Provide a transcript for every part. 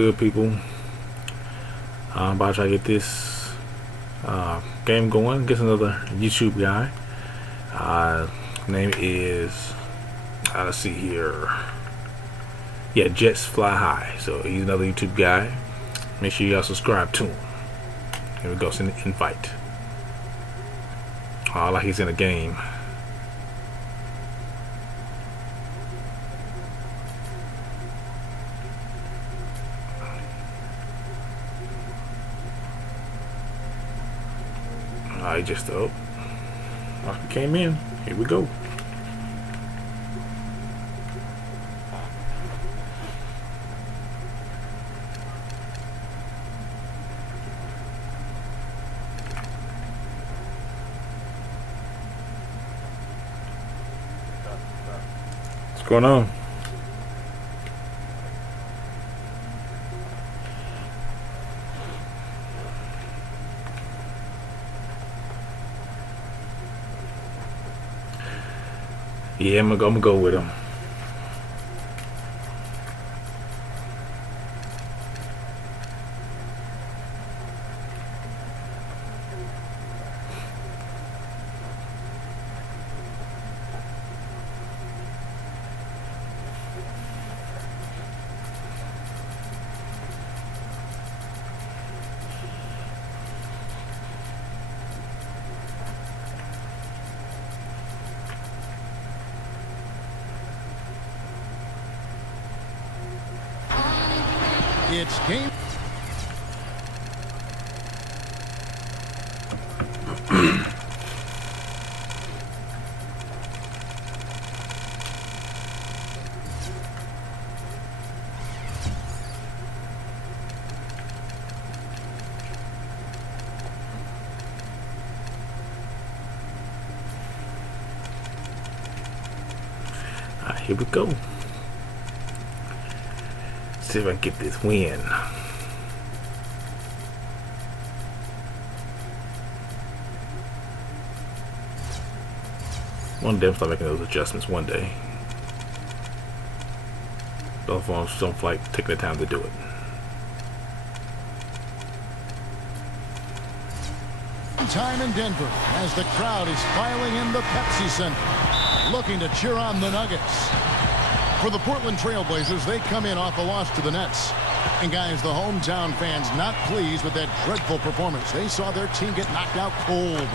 good, people? I'm about to try to get this game going. Get another YouTube guy. Name is let's see here. Yeah, JetsssFlyHigh. So he's another YouTube guy. Make sure y'all subscribe to him. Here we go. Send an invite. Like he's in a game. I just came in. Here we go. What's going on? Yeah, I'm gonna go with him. It's game. Here we go. See if I can get this win. One day I'm start making those adjustments one day. Don't like taking the time to do it. Time in Denver as the crowd is filing in the Pepsi Center, looking to cheer on the Nuggets. For the Portland Trailblazers, they come in off a loss to the Nets. And guys, the hometown fans not pleased with that dreadful performance. They saw their team get knocked out cold.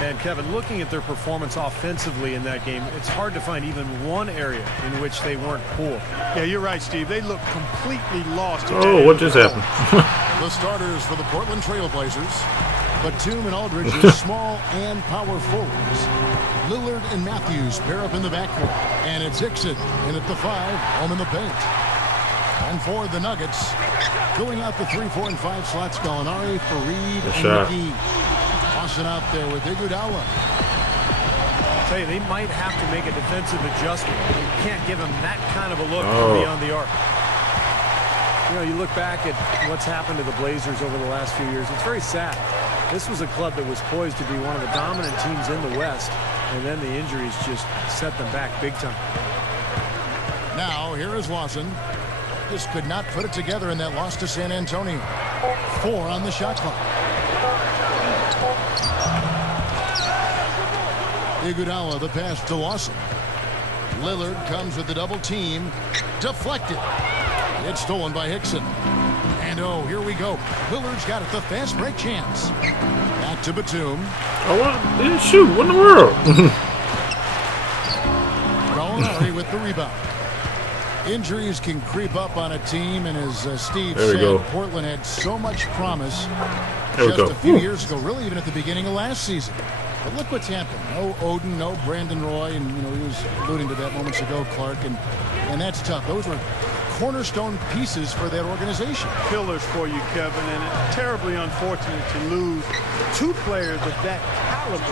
And Kevin, looking at their performance offensively in that game, it's hard to find even one area in which they weren't poor. Yeah, you're right, Steve. They look completely lost. Oh, what just happened? The starters for the Portland Trailblazers. Batum and Aldridge are small and power forwards. Lillard and Matthews pair up in the backcourt. And it's Hickson in at the 5, home in the paint. And for the Nuggets, filling out the 3, 4, and 5 slots, Gallinari, Fareed, and McGee. Tossing out there with Iguodala. I'll tell you, they might have to make a defensive adjustment. You can't give him that kind of a look from beyond the arc. You know, you look back at what's happened to the Blazers over the last few years. It's very sad. This was a club that was poised to be one of the dominant teams in the West, and then the injuries just set them back big time. Now, here is Lawson. Just could not put it together in that loss to San Antonio. 4 on the shot clock. Iguodala, the pass to Lawson. Lillard comes with the double team. Deflected. It's stolen by Hickson. And oh, here we go. Lillard's got it. The fast break chance. Back to Batum. Oh, what? Didn't shoot. What in the world? Gallinari with the rebound. Injuries can creep up on a team, and as Steve said, Portland had so much promise just a few years ago, really even at the beginning of last season. But look what's happened. No Oden, no Brandon Roy, and you know he was alluding to that moments ago, Clark, and that's tough. Those were cornerstone pieces for that organization. Pillars for you, Kevin, and it's terribly unfortunate to lose 2 players of that caliber.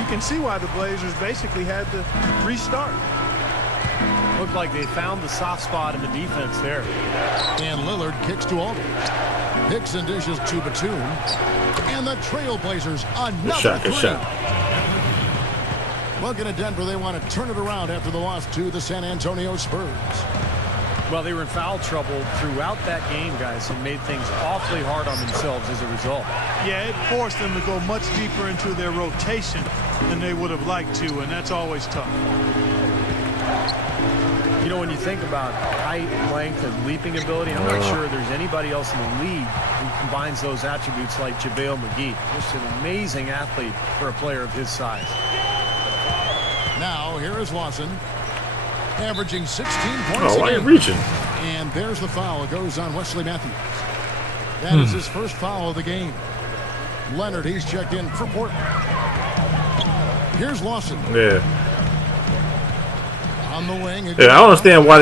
You can see why the Blazers basically had to restart. Looked like they found the soft spot in the defense there. And Lillard kicks to Aldridge. Hickson dishes to Batum. And the Trailblazers another good shot. Looking at Denver, they want to turn it around after the loss to the San Antonio Spurs. Well, they were in foul trouble throughout that game, guys, and made things awfully hard on themselves as a result. Yeah, it forced them to go much deeper into their rotation than they would have liked to, and that's always tough. You know, when you think about height, length, and leaping ability, I'm not sure there's anybody else in the league who combines those attributes like JaVale McGee. Just an amazing athlete for a player of his size. Now, here is Lawson, averaging 16 points Oh, I a ain't game. reaching. And there's the foul. It goes on Wesley Matthews. That is his first foul of the game. Leonard, he's checked in for Portland. Here's Lawson. Yeah. On the wing. Yeah, I don't understand why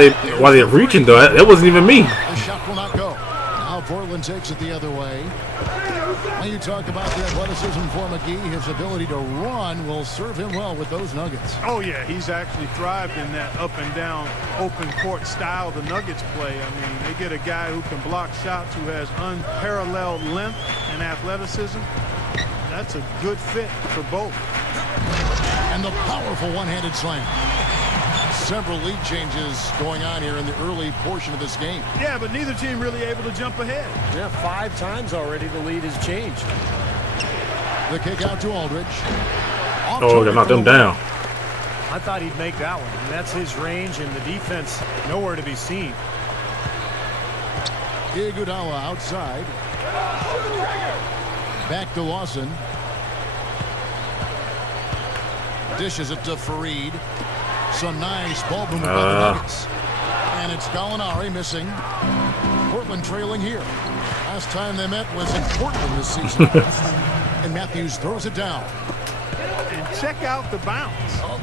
they're reaching though. That wasn't even me. The shot will not go. Now Portland takes it the other way. When you talk about the athleticism for McGee, his ability to run will serve him well with those Nuggets. Oh, yeah, he's actually thrived in that up and down open court style the Nuggets play. I mean, they get a guy who can block shots, who has unparalleled length and athleticism. That's a good fit for both. And the powerful one-handed slam. Several lead changes going on here in the early portion of this game. Yeah, but neither team really able to jump ahead. Yeah, 5 times already the lead has changed. The kick out to Aldridge. Oh, they knocked them down. I thought he'd make that one. And that's his range, and the defense nowhere to be seen. Iguodala outside. Back to Lawson. Dishes it to Fareed. Some nice ball movement by the Nuggets. And it's Gallinari missing. Portland trailing here. Last time they met was in Portland this season. And Matthews throws it down. And check out the bounce. Oh,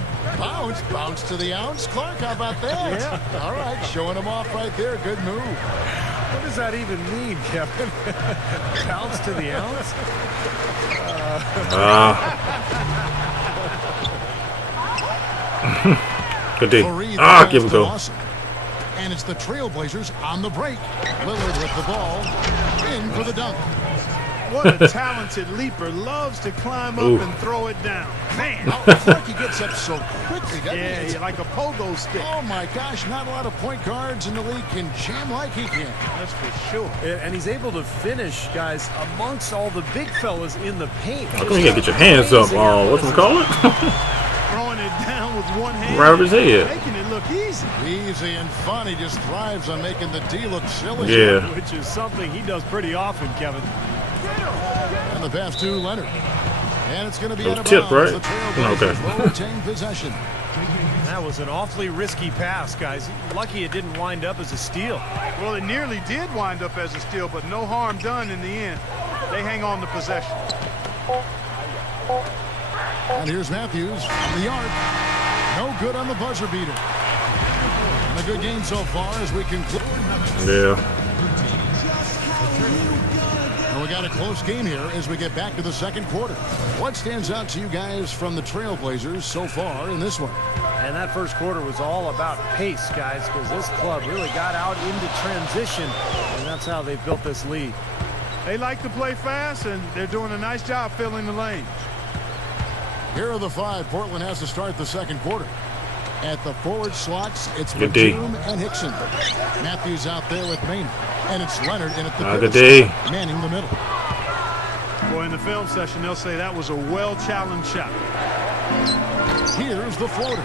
bounce to the ounce. Clark, how about that? Yeah. All right, showing him off right there. Good move. What does that even mean, Kevin? Bounce to the ounce? Good D. Give it go. And it's the Trailblazers on the break. Lillard with the ball. In for the dunk. What a talented leaper. Loves to climb up and throw it down. Man. Clark, he gets up so quickly, doesn't he? Yeah, like a pogo stick. Oh, my gosh. Not a lot of point guards in the league can jam like he can. That's for sure. And he's able to finish, guys, amongst all the big fellas in the paint. How come you gotta get your hands up? What's it called? Throwing it down with one hand. Right over his head. Making it look easy. Easy and fun. He just thrives on making the D look silly. Yeah. Which is something he does pretty often, Kevin. And the pass to Leonard. And it's going to be out of tip, bounds. right? The Trailblazers Okay. will retain possession. That was an awfully risky pass, guys. Lucky it didn't wind up as a steal. Well, it nearly did wind up as a steal, but no harm done in the end. They hang on to possession. And here's Matthews from the arc. No good on the buzzer beater. And a good game so far as we conclude. Yeah. And we got a close game here as we get back to the second quarter. What stands out to you guys from the Trailblazers so far in this one? And that first quarter was all about pace, guys, because this club really got out into transition, and that's how they built this lead. They like to play fast, and they're doing a nice job filling the lanes. Here are the 5 Portland has to start the second quarter. At the forward slots, it's Good D. Batum and Hickson. Matthews out there with Maynard. And it's Leonard in at the Good pivot D. spot, manning the middle. Boy, in the film session, they'll say that was a well-challenged shot. Here's the floater.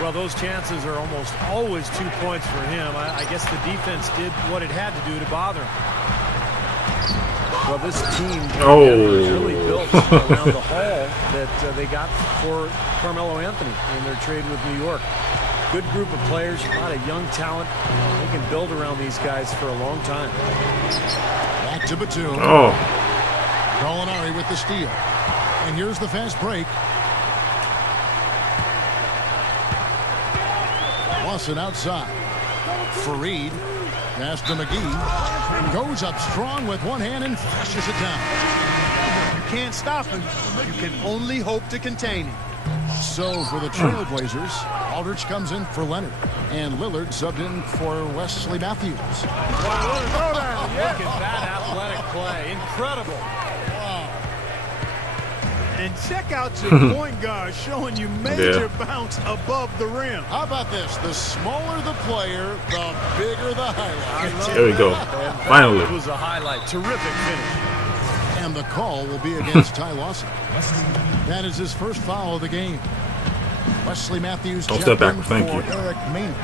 Well, those chances are almost always 2 points for him. I guess the defense did what it had to do to bother him. Well, this team is really built around the haul that they got for Carmelo Anthony in their trade with New York. Good group of players, a lot of young talent. They can build around these guys for a long time. Back to Batum. Gallinari with the steal. And here's the fast break. Lawson outside. Fareed. Pass to McGee. Goes up strong with one hand and flushes it down. You can't stop him. You can only hope to contain him. So for the Trailblazers, Aldridge comes in for Leonard. And Lillard subbed in for Wesley Matthews. Wow, look at that athletic play. Incredible. Wow. And check out your point guard showing you major bounce above the rim. How about this? The smaller the player, the bigger the highlight. There we go. Finally. It was a highlight. Terrific finish. And the call will be against Ty Lawson. That is his first foul of the game. Wesley Matthews Don't step back. Thank you. Eric Maynard.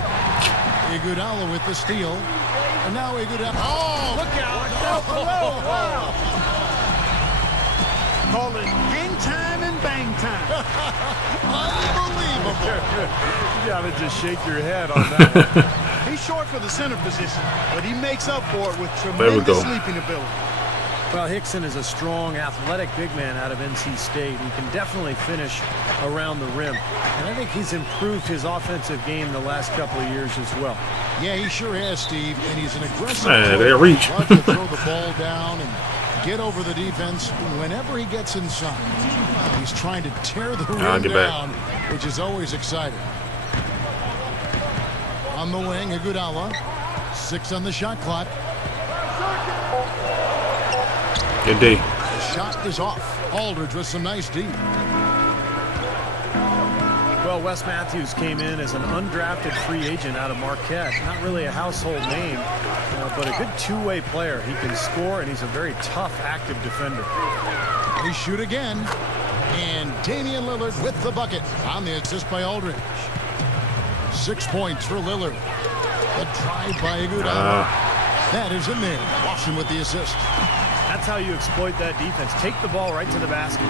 Iguodala with the steal. And now Iguodala. Oh, Look out. Call it hang time and bang time. unbelievable. You gotta just shake your head on that one. He's short for the center position, but he makes up for it with tremendous sleeping ability. Well, Hickson is a strong, athletic big man out of NC State. He can definitely finish around the rim. And I think he's improved his offensive game the last couple of years as well. Yeah, he sure has, Steve. And he's an aggressive They reach. Loves to throw the ball down and get over the defense whenever he gets inside. He's trying to tear the rim down, which is always exciting. On the wing, Iguodala. 6 on the shot clock. Good D. The shot is off. Aldridge with some nice D. Well, Wes Matthews came in as an undrafted free agent out of Marquette. Not really a household name, but a good two-way player. He can score, and he's a very tough, active defender. They shoot again. And Damian Lillard with the bucket on the assist by Aldridge. 6 points for Lillard. The drive by Iguodala. That is in there. Watson with the assist. That's how you exploit that defense. Take the ball right to the basket.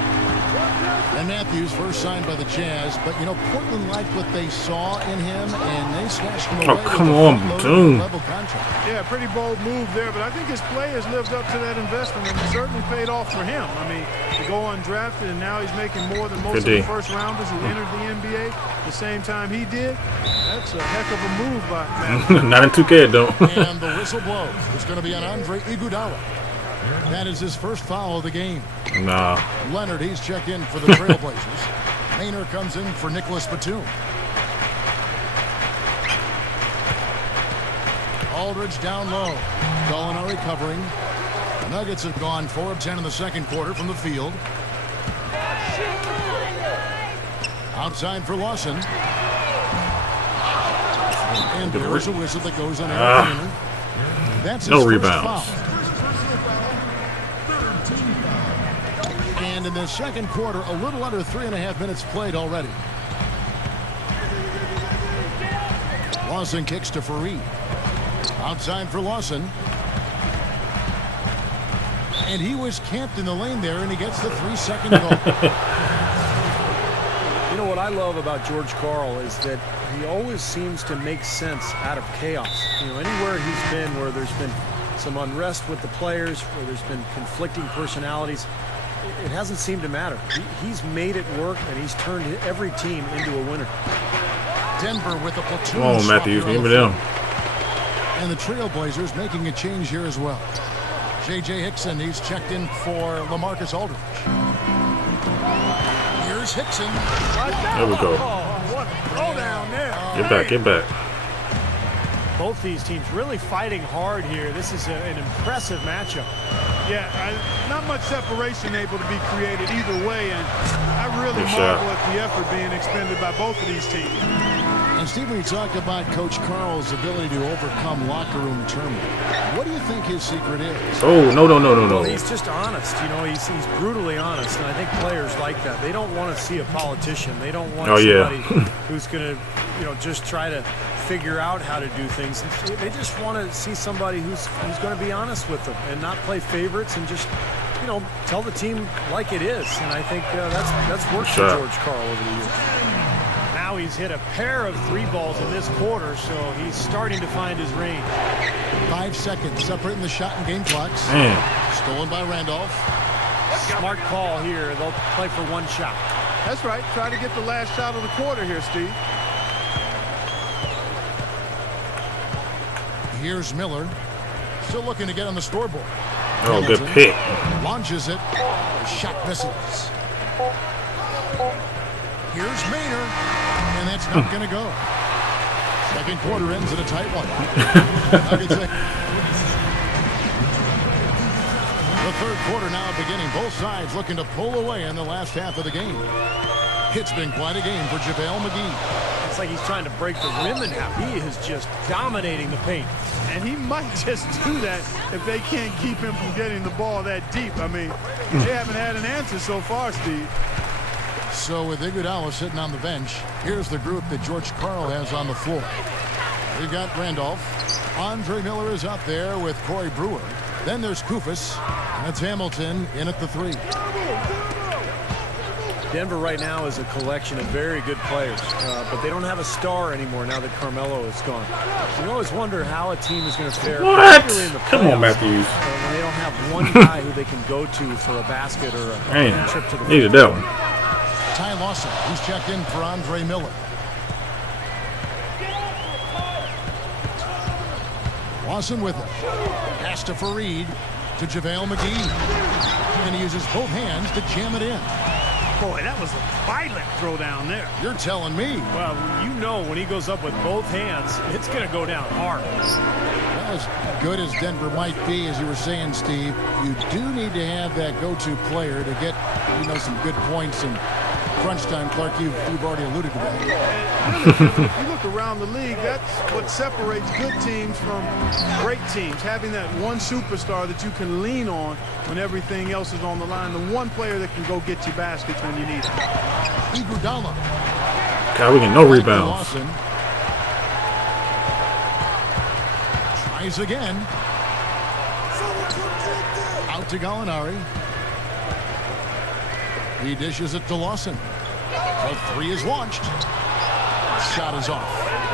And Matthews first signed by the Jazz, but you know Portland liked what they saw in him, and they snatched him away. Oh, come on, dude. Level contract. Yeah, pretty bold move there, but I think his play has lived up to that investment, and it certainly paid off for him. I mean, to go undrafted, and now he's making more than most of the first rounders who entered the NBA the same time he did. That's a heck of a move by Matthews. Not in 2K, though. And the whistle blows. It's going to be on Andre Iguodala. That is his first foul of the game. Nah. Leonard, he's checked in for the Trailblazers. Maynard comes in for Nicholas Batum. Aldridge down low. Gallinari covering. The Nuggets have gone 4 of 10 in the second quarter from the field. Outside for Lawson. And there's a whistle that goes on Eric Maynard. That's his no first rebounds. foul. And in the second quarter, a little under 3.5 minutes played already. Lawson kicks to Fareed. Outside for Lawson. And he was camped in the lane there, and he gets the 3-second goal. You know what I love about George Karl is that he always seems to make sense out of chaos. You know, anywhere he's been where there's been some unrest with the players, where there's been conflicting personalities, it hasn't seemed to matter. He's made it work, and he's turned every team into a winner. Denver with a platoon. Oh, Matthews, give me them. And the Trailblazers making a change here as well. J.J. Hickson, he's checked in for LaMarcus Aldridge. Here's Hickson. There we go. What a throw down there. Get back, get back. Both these teams really fighting hard here. This is an impressive matchup. Yeah, not much separation able to be created either way, and I really Good marvel shot. at the effort being expended by both of these teams. And Steve, we talked about Coach Karl's ability to overcome locker room turmoil. What do you think his secret is? Oh, no. Well, he's just honest. You know, he's brutally honest, and I think players like that. They don't want to see a politician. They don't want somebody who's going to, you know, just try to figure out how to do things. They just want to see somebody who's going to be honest with them and not play favorites and just, you know, tell the team like it is. And I think that's worked for George Karl over the years. Now he's hit a pair of 3 balls in this quarter, so he's starting to find his range. 5 seconds separating the shot and game clocks. Man. Stolen by Randolph. Smart call here. They'll play for 1 shot. That's right. Try to get the last shot of the quarter here, Steve. Here's Miller. Still looking to get on the scoreboard. Oh, good pick. Launches it. Shot misses. Here's Maynard, and that's not going to go. Second quarter ends in a tight one. The third quarter now beginning. Both sides looking to pull away in the last half of the game. It's been quite a game for JaVale McGee. It's like he's trying to break the rim in half. He is just dominating the paint. And he might just do that if they can't keep him from getting the ball that deep. I mean, they haven't had an answer so far, Steve. So with Iguodala sitting on the bench, here's the group that George Karl has on the floor. We've got Randolph. Andre Miller is up there with Corey Brewer. Then there's Kufis. That's Hamilton in at the 3. Denver right now is a collection of very good players, but they don't have a star anymore now that Carmelo is gone. You always wonder how a team is going to fare. What? Come on, Matthews. When they don't have one guy who they can go to for a basket or a trip to the needed that one. Ty Lawson, who's checked in for Andre Miller. Lawson with it. Pass to Fareed, to JaVale McGee. And he uses both hands to jam it in. Boy, that was a violent throw down there. You're telling me. Well, you know when he goes up with both hands, it's going to go down hard. Well, as good as Denver might be, as you were saying, Steve, you do need to have that go-to player to get, some good points in crunch time. Clark, you've already alluded to that. If you look around the league, that's what separates good teams from great teams. Having that one superstar that you can lean on when everything else is on the line. The one player that can go get you baskets when you need it. Iguodala. God, we get no rebounds. Lawson. Tries again. Out to Gallinari. He dishes it to Lawson. The 3 is launched. Shot is off.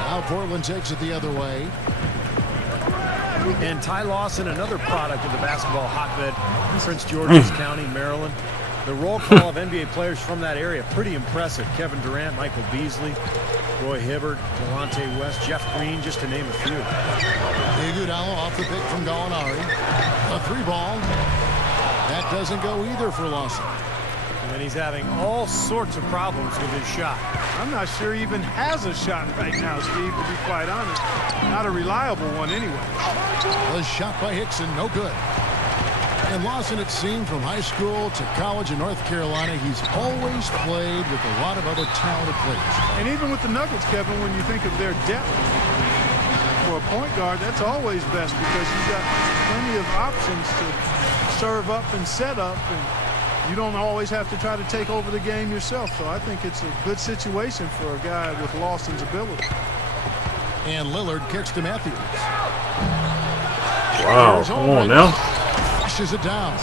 Now Portland takes it the other way. And Ty Lawson, another product of the basketball hotbed, Prince George's County, Maryland. The roll call of NBA players from that area, pretty impressive. Kevin Durant, Michael Beasley, Roy Hibbert, Delonte West, Jeff Green, just to name a few. Iguodala off the pick from Gallinari. A 3-ball. That doesn't go either for Lawson. And he's having all sorts of problems with his shot. I'm not sure he even has a shot right now, Steve, to be quite honest. Not a reliable one anyway. The shot by Hickson, no good. And Lawson, it seemed, from high school to college in North Carolina, he's always played with a lot of other talented players. And even with the Nuggets, Kevin, when you think of their depth for a point guard, that's always best because you've got plenty of options to serve up and set up, and you don't always have to try to take over the game yourself. So I think it's a good situation for a guy with Lawson's ability. And Lillard kicks to Matthews. Wow, come on now. Flushes it down.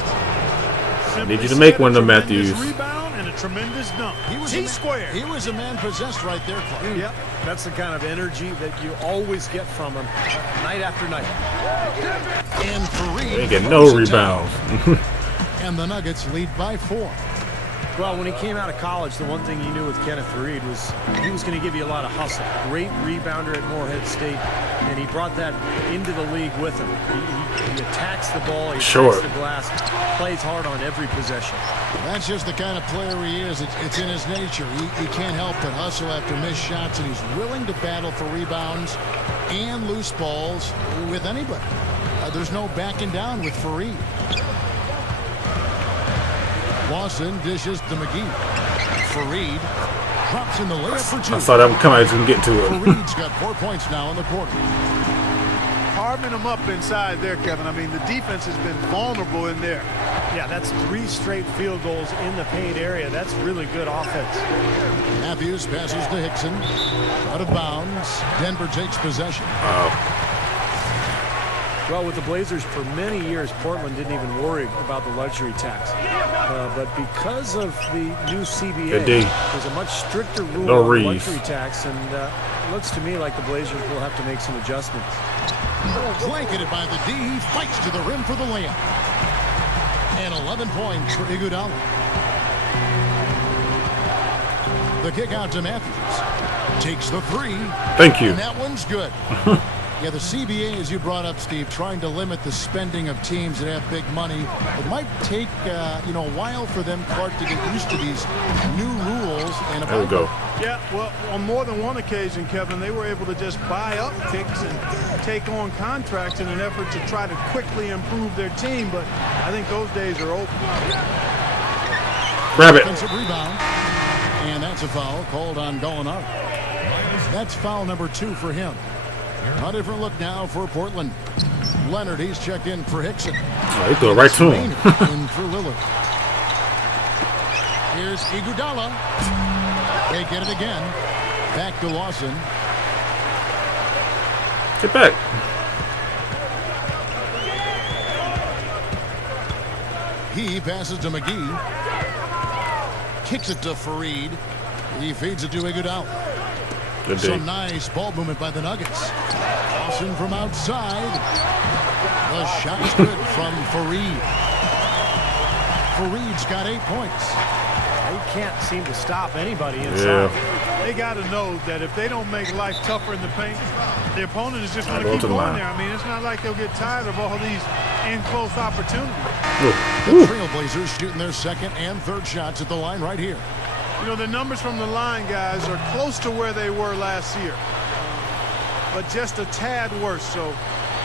I need you to make one of them, Matthews. Rebound and a tremendous dunk. He was a man possessed right there, Clark. Yep, that's the kind of energy that you always get from him night after night. And Fareed ain't getting no rebounds. And the Nuggets lead by 4. Well, when he came out of college, the one thing you knew with Kenneth Fareed was he was going to give you a lot of hustle. Great rebounder at Morehead State, and he brought that into the league with him. He attacks the ball, he attacks the glass, plays hard on every possession. That's just the kind of player he is. It's in his nature. He can't help but hustle after missed shots, and he's willing to battle for rebounds and loose balls with anybody. There's no backing down with Fareed. Lawson dishes to McGee. Fareed drops in the layup for 2. I saw that one come. I just didn't get to it. Fareed's got 4 points now in the quarter. Carving them up inside there, Kevin. I mean, the defense has been vulnerable in there. Yeah, that's 3 straight field goals in the paint area. That's really good offense. Matthews passes to Hickson. Out of bounds. Denver takes possession. Well, with the Blazers for many years, Portland didn't even worry about the luxury tax. But because of the new CBA, there's a much stricter rule on the luxury tax, and it looks to me like the Blazers will have to make some adjustments. Blanketed by the D, he fights to the rim for the layup. And 11 points for Iguodala. The kick out to Matthews. Takes the 3. Thank you. And that one's good. Yeah, the CBA, as you brought up, Steve, trying to limit the spending of teams that have big money. It might take, you know, a while for them, Clark, to get used to these new rules. And there we go. Yeah, well, on more than one occasion, Kevin, they were able to just buy up picks and take on contracts in an effort to try to quickly improve their team. But I think those days are over. Grab it. Defensive rebound. And that's a foul called on Gallinari. That's foul number 2 for him. A different look now for Portland. Leonard, he's checked in for Hickson. Oh, he threw it right to him. In for Lillard. Here's Iguodala. They get it again. Back to Lawson. Get back. He passes to McGee. Kicks it to Fareed. He feeds it to Iguodala. Good day. Some nice ball movement by the Nuggets. Lawson from outside. The shot's good from Fareed. Fareed's got 8 points. He can't seem to stop anybody inside. Yeah. They got to know that if they don't make life tougher in the paint, the opponent is just going to keep going there. I mean, it's not like they'll get tired of all these in-close opportunities. The Trailblazers shooting their second and third shots at the line right here. You know, the numbers from the line, guys, are close to where they were last year. But just a tad worse, so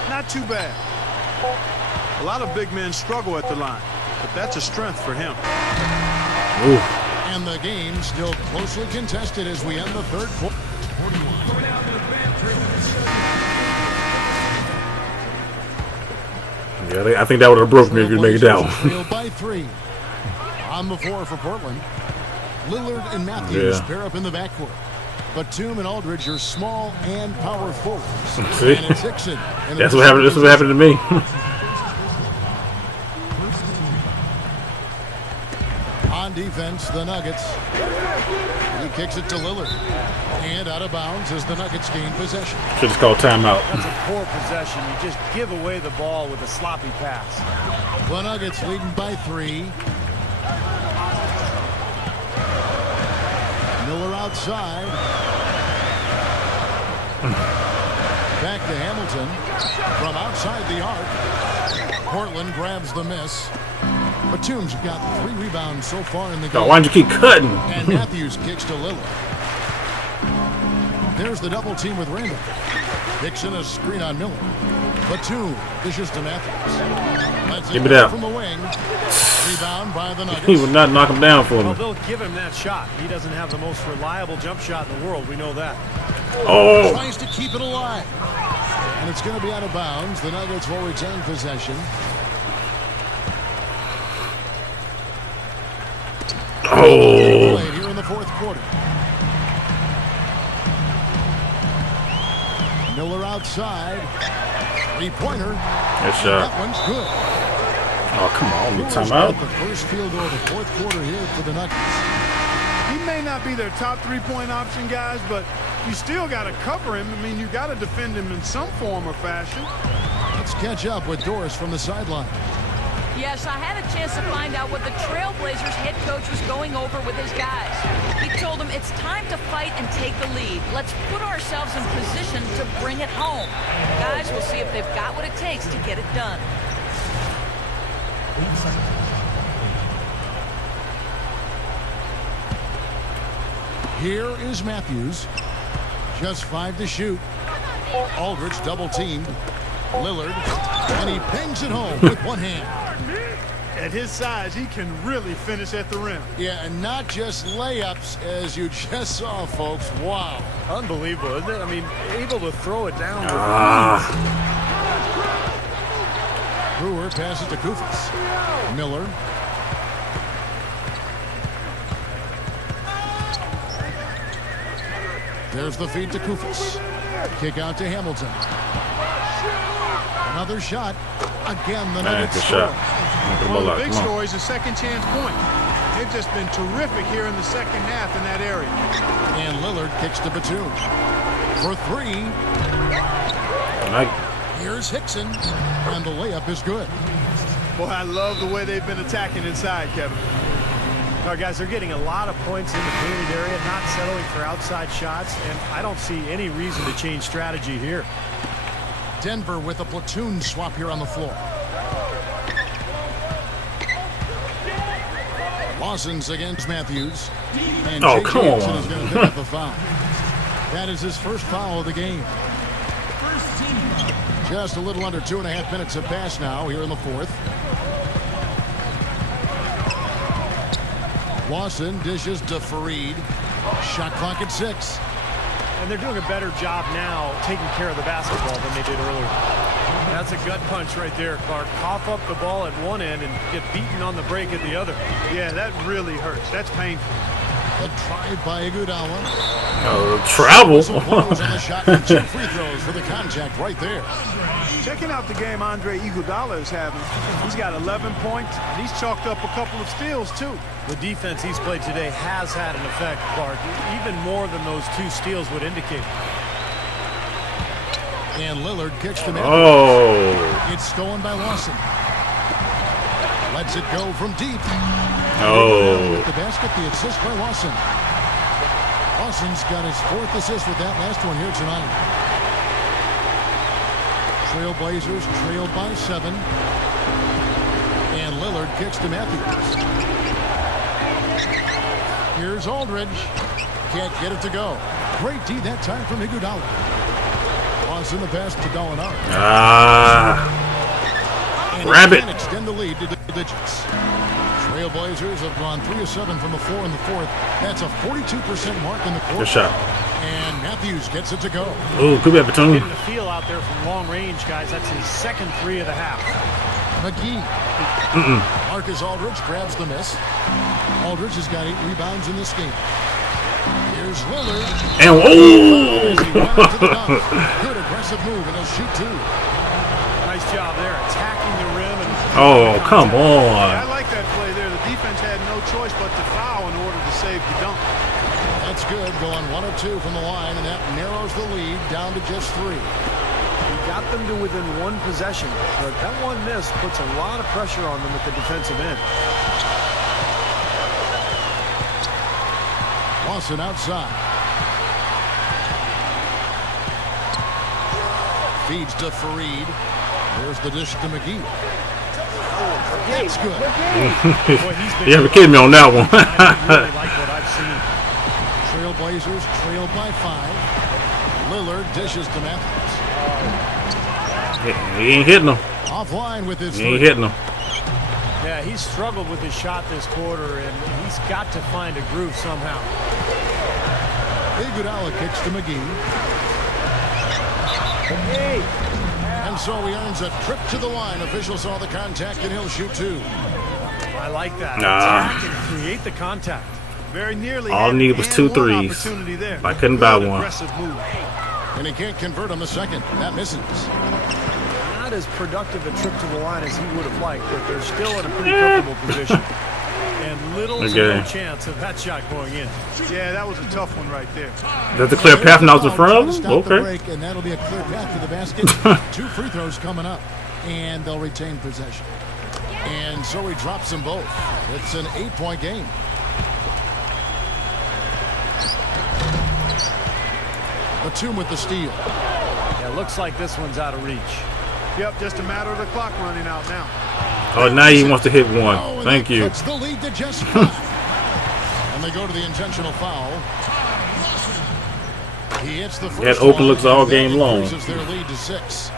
not too bad. A lot of big men struggle at the line, but that's a strength for him. Ooh. And the game still closely contested as we end the third quarter. Yeah, I think that would have broke me if you make it down. By 3. On the floor for Portland. Lillard and Matthews pair up in the backcourt. Batum and Aldridge are small and power forwards. See? And it's Hickson. That's what happened. This is what happened to me. On defense, the Nuggets. He kicks it to Lillard. And out of bounds as the Nuggets gain possession. Should just call timeout. That's a poor possession. You just give away the ball with a sloppy pass. The Nuggets leading by 3. Miller outside. Back to Hamilton from outside the arc. Portland grabs the miss. Batum's got 3 rebounds so far in the game. Why'd you keep cutting? And Matthews kicks to Lillard. There's the double team with Randall. Hickson a screen on Miller. Batum dishes to Matthews. Give me that. From the wing. Rebound by the Nuggets. He would not knock him down for me. Well, they'll give him that shot. He doesn't have the most reliable jump shot in the world. We know that. Oh. Tries to keep it alive. And it's going to be out of bounds. The Nuggets will retain possession. Oh. Here in the fourth quarter. Miller outside. 3-pointer. Good shot. That one's good. Oh, come on. Miller's Timeout. got the first field goal of the fourth quarter here for the Nuggets. He may not be their top 3-point option, guys, but you still got to cover him. I mean, you got to defend him in some form or fashion. Let's catch up with Doris from the sideline. Yes, I had a chance to find out what the Trailblazers head coach was going over with his guys. He told them it's time to fight and take the lead. Let's put ourselves in position to bring it home. Guys, we'll see if they've got what it takes to get it done. Here is Matthews. Just 5 to shoot. Aldridge double teamed. Lillard. And he bangs it home with one hand. At his size, he can really finish at the rim. Yeah, and not just layups, as you just saw, folks. Wow. Unbelievable, isn't it? I mean, able to throw it down with Brewer passes to Koufos. Miller. There's the feed to Koufos. Kick out to Hamilton. Another shot. Again, the Nuggets score. One of the big stories, a second chance point. They've just been terrific here in the second half in that area. And Lillard kicks to Batum. For 3. Here's Hickson. And the layup is good. Boy, I love the way they've been attacking inside, Kevin. All right, guys, they're getting a lot of points in the painted area, not settling for outside shots, and I don't see any reason to change strategy here. Denver with a platoon swap here on the floor. Lawson's against Matthews. And oh, come on. Is going to pick up a foul. That is his first foul of the game. Just a little under 2.5 minutes have passed now here in the fourth. Lawson dishes to Fareed. Shot clock at 6. And they're doing a better job now taking care of the basketball than they did earlier. That's a gut punch right there, Clark. Cough up the ball at one end and get beaten on the break at the other. Yeah, that really hurts. That's painful. A drive by Iguodala. Travel. On the shot and 2 free throws for the contact right there. Checking out the game Andre Iguodala is having. He's got 11 points, and he's chalked up a couple of steals, too. The defense he's played today has had an effect, Clark, even more than those 2 steals would indicate. And Lillard kicks the net. Oh. It's stolen by Lawson. Lets it go from deep. Oh. With the basket, the assist by Lawson. Lawson's got his 4th assist with that last one here tonight. Trailblazers trailed by 7. And Lillard kicks to Matthews. Here's Aldridge. Can't get it to go. Great D that time from Iguodala. Lawson the pass to Gallinari. Grab it. Extend the lead to double digits. Trailblazers have gone 3 of 7 from the floor in the fourth. That's a 42% mark in the quarter. Good shot. And Matthews gets it to go. Ooh, good platoon. Getting the feel out there from long range, guys. That's his 2nd 3 of the half. McGee. Marcus Aldridge grabs the miss. Aldridge has got 8 rebounds in this game. Here's Lillard. And Good aggressive move, and he'll shoot 2. Nice job there, attacking the rim. And oh, come on. I like that play there. The defense had no choice but to foul in order to save the dunk. That's good, going 1 of 2 from the line, and that narrows the lead down to just 3. He got them to within 1 possession, but that one miss puts a lot of pressure on them at the defensive end. Lawson outside. Feeds to Fareed. There's the dish to McGee. That's good. You haven't kidded me on that one. I really like what I've seen. Trailblazers trailed by 5. Lillard dishes to Matthews. He ain't hitting them. Offline with his He ain't hitting them. Yeah, he's struggled with his shot this quarter, and he's got to find a groove somehow. Iguodala kicks to McGee. And so he earns a trip to the line. Officials saw the contact, and he'll shoot 2. I like that. Attack and create the contact. Very nearly. All I needed was 2 threes. I couldn't buy one. Move. And he can't convert on the second. That misses. Not as productive a trip to the line as he would have liked, but they're still in a pretty comfortable position. And little to no chance of that shot going in. Yeah, that was a tough one right there. That's a clear path now in front of him? Okay. Break, and that'll be a clear path to the basket. 2 free throws coming up, and they'll retain possession. And so he drops them both. It's an 8-point game. Batum with the steal. Yeah, looks like this one's out of reach. Yep, just a matter of the clock running out now. Oh, now he wants to hit one. Thank you. That's the lead to just 5. And they go to the intentional foul. He hits the first That open looks all game long. Their lead to 6.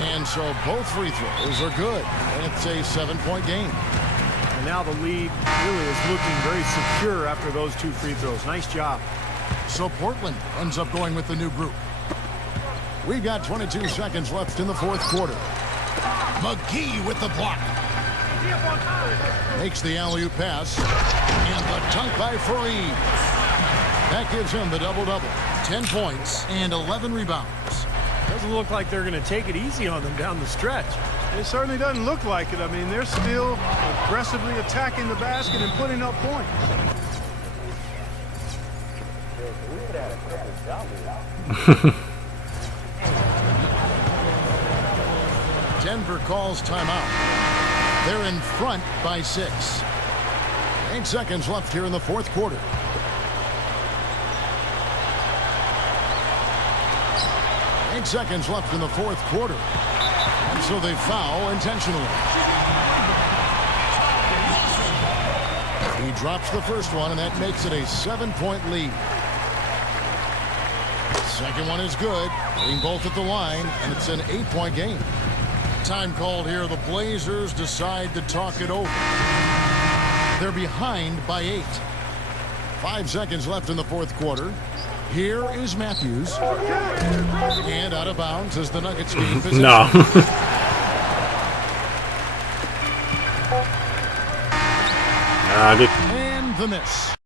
And so both free throws are good. And it's a 7-point game. And now the lead really is looking very secure after those 2 free throws. Nice job. So Portland ends up going with the new group. We've got 22 seconds left in the fourth quarter. McGee with the block. Makes the alley-oop pass. And the dunk by Fareed. That gives him the double-double. 10 points and 11 rebounds. Doesn't look like they're going to take it easy on them down the stretch. It certainly doesn't look like it. I mean, they're still aggressively attacking the basket and putting up points. Denver calls timeout. They're in front by 6. 8 seconds left here in the fourth quarter. 9 seconds left in the fourth quarter. And so they foul intentionally. He drops the first one, and that makes it a 7-point lead. Second one is good. Hitting both at the line, and it's an 8-point game. Time called here. The Blazers decide to talk it over. They're behind by 8. 5 seconds left in the fourth quarter. Here is Matthews. And out of bounds as the Nuggets gain possession. No. And the miss.